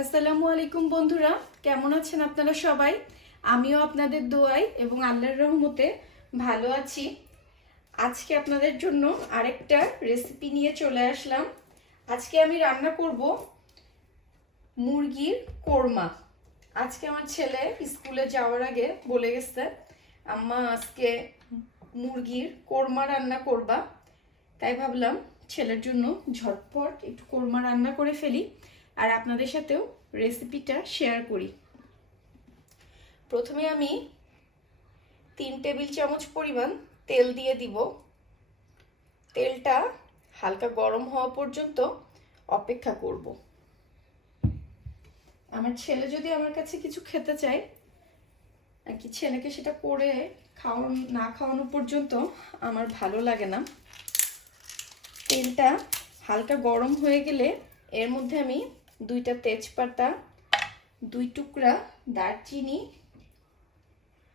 আসসালামু আলাইকুম বন্ধুরা, কেমন আছেন আপনারা সবাই? আমিও আপনাদের দোয়ায় এবং আল্লাহর রহমতে ভালো আছি। আজকে আপনাদের জন্য আরেকটা রেসিপি নিয়ে চলে আসলাম। আজকে আমি রান্না করব মুরগির কোরমা। আজকে আমার ছেলে স্কুলে যাওয়ার আগে বলে গেছে, আম্মা আজকে মুরগির কোরমা রান্না করবা। তাই ভাবলাম ছেলের জন্য ঝটপট একটু কোরমা রান্না করে ফেলি আর আপনাদের সাথেও রেসিপিটা শেয়ার করি। প্রথমে আমি 3 টেবিল চামচ পরিমাণ তেল দিয়ে দিব। তেলটা হালকা গরম হওয়া পর্যন্ত অপেক্ষা করব। আমার ছেলে যদি আমার কাছে কিছু খেতে চায় আর কি, ছেলেকে সেটা করে খাওয়ানো পর্যন্ত আমার ভালো লাগে না। তেলটা হালকা গরম হয়ে গেলে এর মধ্যে আমি 2টা তেজপাতা, 2 টুকরা দারচিনি,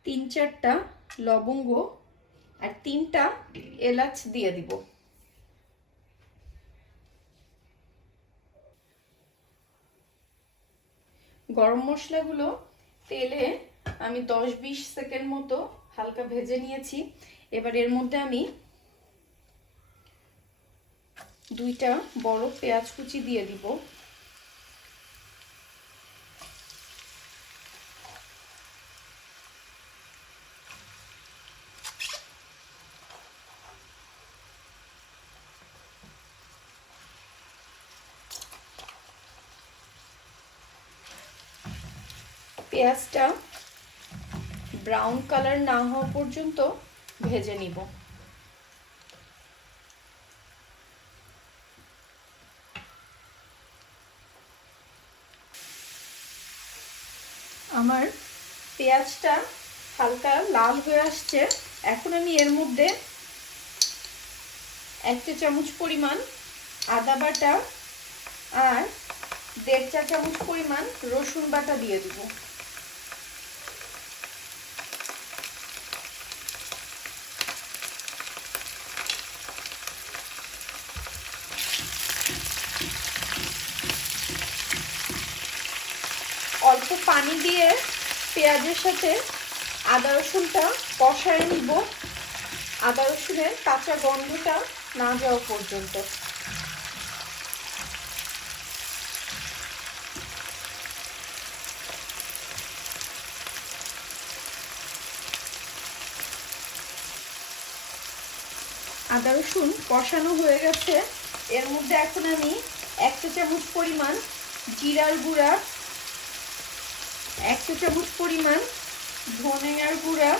3-4টা লবঙ্গ আর 3টা এলাচ দিয়ে দিব। গরম মশলাগুলো তেলে আমি 10-20 সেকেন্ড মতো হালকা ভেজে নিয়েছি। এবার এর মধ্যে আমি 2টা বড় পেঁয়াজ কুচি দিয়ে দিব। পেঁয়াজটা ব্রাউন কালার না হওয়া পর্যন্ত ভেজে নিব। আমার পেঁয়াজটা হালকা লাল হয়ে আসছে। এখন আমি এর মধ্যে 1 চা চামচ পরিমাণ আদা বাটা আর 1.5 চা চামচ পরিমাণ রসুন বাটা দিয়ে দিব। অল্প পানি দিয়ে পেঁয়াজের সাথে আদা রসুনটা কষায় নিব, আদা রসুনের কাঁচা গন্ধটা না যাওয়া পর্যন্ত। আদা রসুন কষানো হয়ে গেছে। এর মধ্যে এখন আমি 1 চা চামচ পরিমাণ জিরার গুঁড়া, 1 চা চামচ পরিমাণ ধনিয়ার গুঁড়া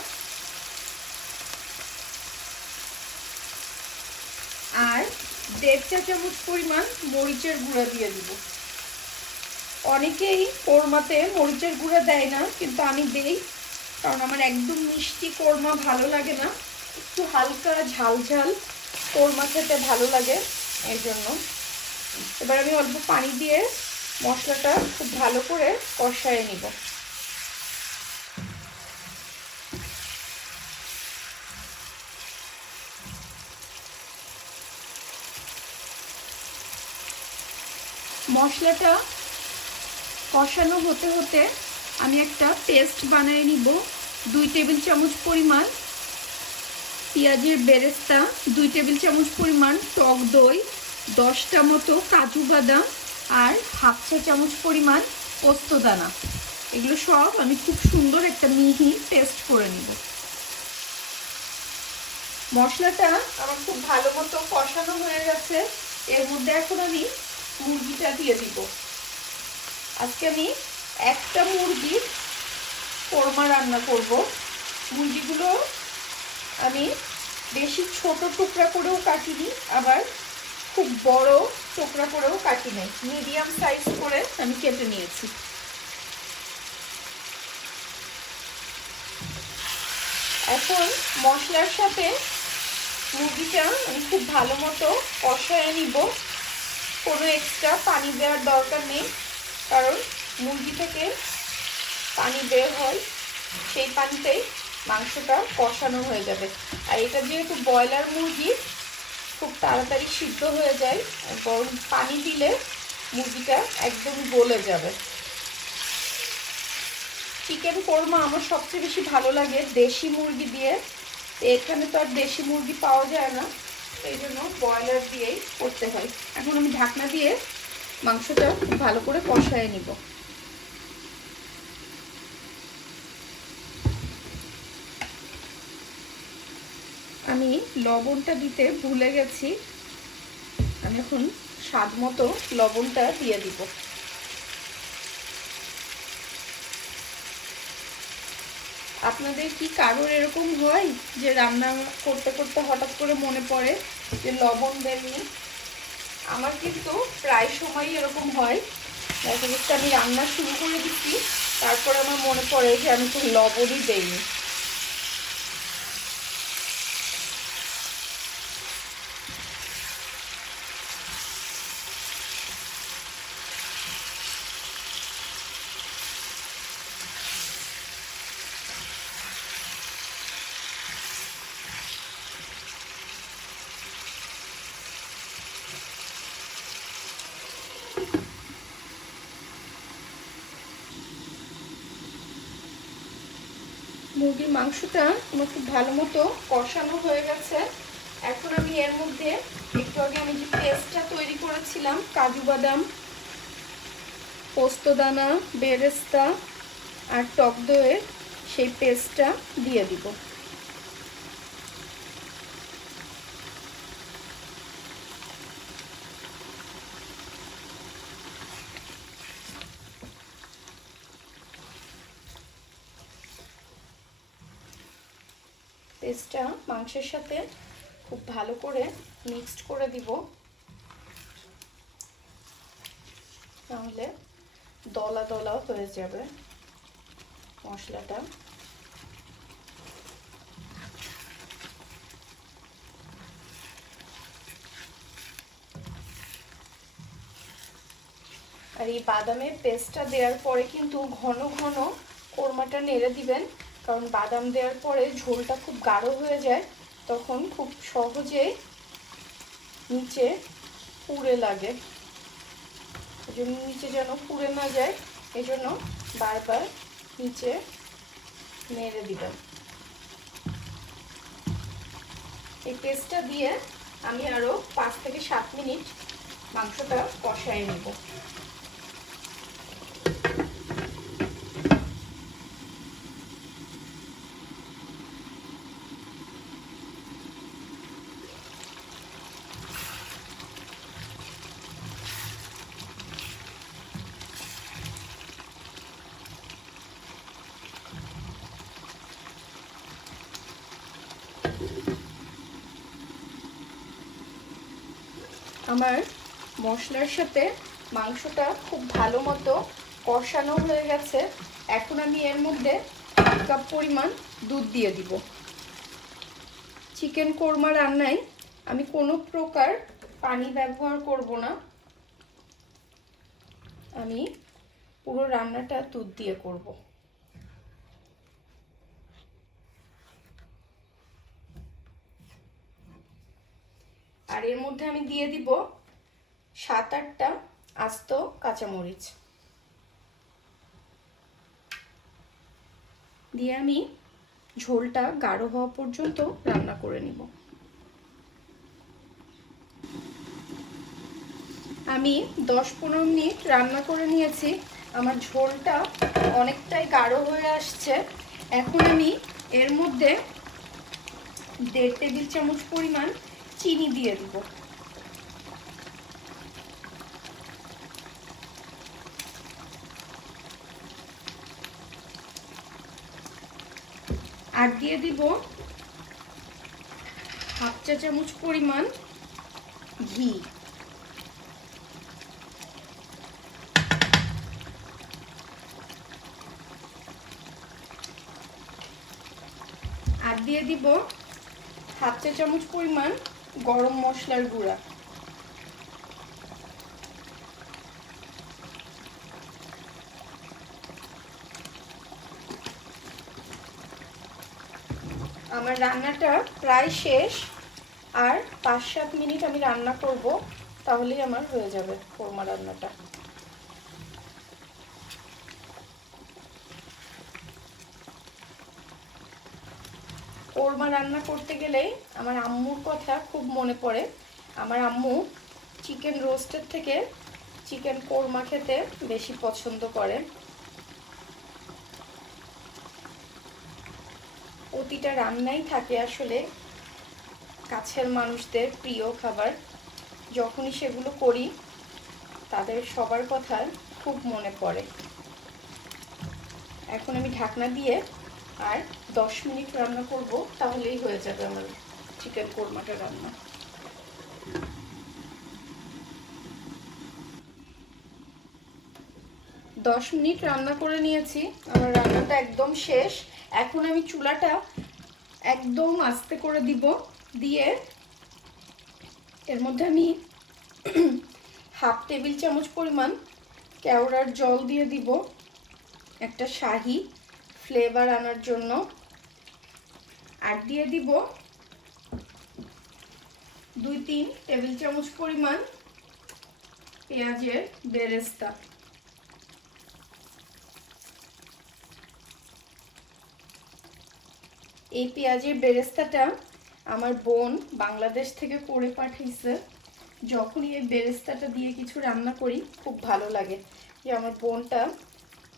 আর 1.5 চা চামচ পরিমাণ মরিচের গুঁড়া দিয়ে দিব। অনেকেই কোরমাতে মরিচের গুঁড়া দেয় না, কিন্তু আমি দেই, কারণ আমার একদম মিষ্টি কোরমা ভালো লাগে না, একটু হালকা ঝাল ঝাল কোরমা খেতে ভালো লাগে, এই জন্য। এবার আমি অল্প পানি দিয়ে মশলাটা খুব ভালো করে কষায় নিব। মশলাটা কষানো হতে হতে আমি একটা পেস্ট বানিয়ে নিব। 2 টেবিল চামচ পরিমাণ পেঁয়াজের বেরেস্তা, 2 টেবিল চামচ পরিমাণ টক দই, 10টা মতো কাজু বাদাম আর 1/2 চা চামচ পরিমাণ পোস্তদানা। এগুলো সব আমি খুব সুন্দর একটা মিহি পেস্ট করে নিব। মশলাটা আমার খুব ভালো মতো কষানো হয়ে গেছে। এর মধ্যে এখন আমি মুরগিটা দিয়ে দিব। আজকে আমি একটা মুরগির কোরমা রান্না করব। মুরগিগুলো আমি বেশি ছোট টুকরা করেও কাটিনি, আবার খুব বড় টুকরা করেও কাটি নাই, মিডিয়াম সাইজ করে আমি কেটে নিয়েছি। এখন মশলার সাথে মুরগিটা আমি খুব ভালো মতো কষায় নিব। কোনো এক্সট্রা পানি দেওয়ার দরকার নেই, কারণ মুরগি থেকে পানি বের হয়, সেই পানিতেই মাংসটা কষানো হয়ে যাবে। আর এটা যেহেতু ব্রয়লার মুরগি, খুব তাড়াতাড়ি সিদ্ধ হয়ে যায়, গরম পানি দিলে মুরগিটা একদম গলে যাবে। চিকেন কোরমা আমার সবচেয়ে বেশি ভালো লাগে দেশি মুরগি দিয়ে। এখানে তো আর দেশি মুরগি পাওয়া যায় না, এই জন্য ব্রয়লার দিয়েই করতে হয়। এখন আমি ঢাকনা দিয়ে মাংসটা খুব ভালো করে কষায় নিব। আমি লবণটা দিতে ভুলে গেছি, আমি এখন স্বাদ মতো লবণটা দিয়ে দিব। আপনাদের কি কারোর এরকম হয় যে রান্না করতে করতে হঠাৎ করে মনে পড়ে যে লবণ দেননি? আমার কিন্তু প্রায় সময়ই এরকম হয়। দেখা যাচ্ছে আমি রান্না শুরু করে দিচ্ছি, তারপর আমার মনে পড়ে যে আমি তো লবণই দেইনি। মুরগির মাংসটা আমার খুব ভালো মতো কষানো হয়ে গেছে। এখন আমি এর মধ্যে একটু আগে আমি যে পেস্টটা তৈরি করেছিলাম, কাজু বাদাম, পোস্তদানা, বেরেস্তা আর টক দইয়ের, সেই পেস্টটা দিয়ে দিব। পেস্টটা মাংসের সাথে খুব ভালো করে মিক্সড করে দিব, তাহলে দলা দলা হয়ে যাবে মশলাটা। আর এই বাদামের পেস্টটা দেওয়ার পরে কিন্তু ঘন ঘন কোরমাটা নেড়ে দিবেন, কারণ বাদাম দেওয়ার পরে ঝোলটা খুব গাঢ় হয়ে যায়, তখন খুব সহজেই নিচে পুড়ে লাগে। এই জন্য নিচে যেন পুড়ে না যায়, এই জন্য বারবার নিচে নেড়ে দিবেন। এই পেস্টটা দিয়ে আমি আরও 5 থেকে 7 মিনিট মাংসটা কষায় নেব। আমার মশলার সাথে মাংসটা খুব ভালো মতো কষানো হয়ে গেছে। এখন আমি এর মধ্যে 1 কাপ পরিমাণ দুধ দিয়ে দিব। চিকেন কোরমা রান্নায় আমি কোনো প্রকার পানি ব্যবহার করব না, আমি পুরো রান্নাটা দুধ দিয়ে করব। আর এর মধ্যে আমি দিয়ে দিব 7-8টা আস্ত কাঁচামরিচ দিয়ে আমি ঝোলটা গাঢ় হওয়া পর্যন্ত রান্না করে নিব। আমি 10-15 মিনিট রান্না করে নিয়েছি, আমার ঝোলটা অনেকটাই গাঢ় হয়ে আসছে। এখন আমি এর মধ্যে 1.5 টেবিল চামচ পরিমাণ চিনি দিয়ে দিব। আর দিয়ে দিব 1/2 চা চামচ পরিমাণ ঘি। আর দিয়ে দিব 1/2 চা চামচ পরিমাণ গরম মশলার গুঁড়া। আমার রান্নাটা প্রায় শেষ, আর 5-7 মিনিট আমি রান্না করব, তাহলেই আমার হয়ে যাবে কোরমা রান্নাটা। কোরমা রান্না করতে গেলেই আমার আম্মুর কথা খুব মনে পড়ে। আমার আম্মু চিকেন রোস্টের থেকে চিকেন কোরমা খেতে বেশি পছন্দ করে। প্রতিটা রান্নাই থাকে আসলে কাছের মানুষদের প্রিয় খাবার। যখনই সেগুলো করি তাদের সবার কথা খুব মনে পড়ে। এখন আমি ঢাকনা দিয়ে আর 10 মিনিট রান্না করব, তাহলেই হয়ে যাবে আমার চিকেন কোরমাটা রান্না। 10 মিনিট রান্না করে নিয়েছি, আমার রান্নাটা একদম শেষ। এখন আমি চুলাটা একদম আস্তে করে দিব, দিয়ে এর মধ্যে আমি হাফ টেবিল চামচ পরিমাণ কেওড়ার জল দিয়ে দিব, একটা শাহি ফ্লেভার আনার জন্য। আর দিয়ে দিব 2-3 টেবিল চামচ পরিমাণ পেঁয়াজের বেরেস্তা। এই পেঁয়াজের বেরেস্তাটা আমার বোন বাংলাদেশ থেকে করে পাঠিয়েছে। যখনই এই বেরেস্তাটা দিয়ে কিছু রান্না করি খুব ভালো লাগে। যে আমার বোনটা,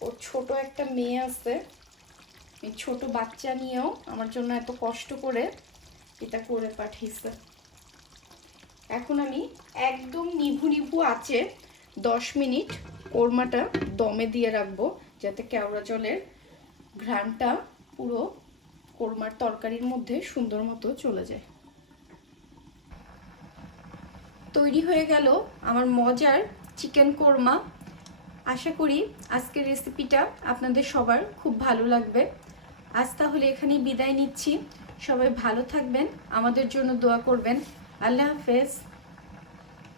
ওর ছোট একটা মেয়ে আছে, এই ছোট বাচ্চা নিয়েও আমার জন্য এত কষ্ট করে এটা করে পাঠিয়েছে। এখন আমি একদম নিভু নিভু আঁচে 10 মিনিট কোরমাটা দমে দিয়ে রাখবো, যাতে কেওড়া জলের ঘ্রাণটা পুরো কোরমার তরকারির মধ্যে সুন্দর মতো চলে যায়। তৈরি হয়ে গেল আমার মজার চিকেন কোরমা। আশা করি আজকের রেসিপিটা আপনাদের সবার খুব ভালো লাগবে। আজ তাহলে এখানেই বিদায় নিচ্ছি। সবাই ভালো থাকবেন, আমাদের জন্য দোয়া করবেন। আল্লাহ হাফেজ।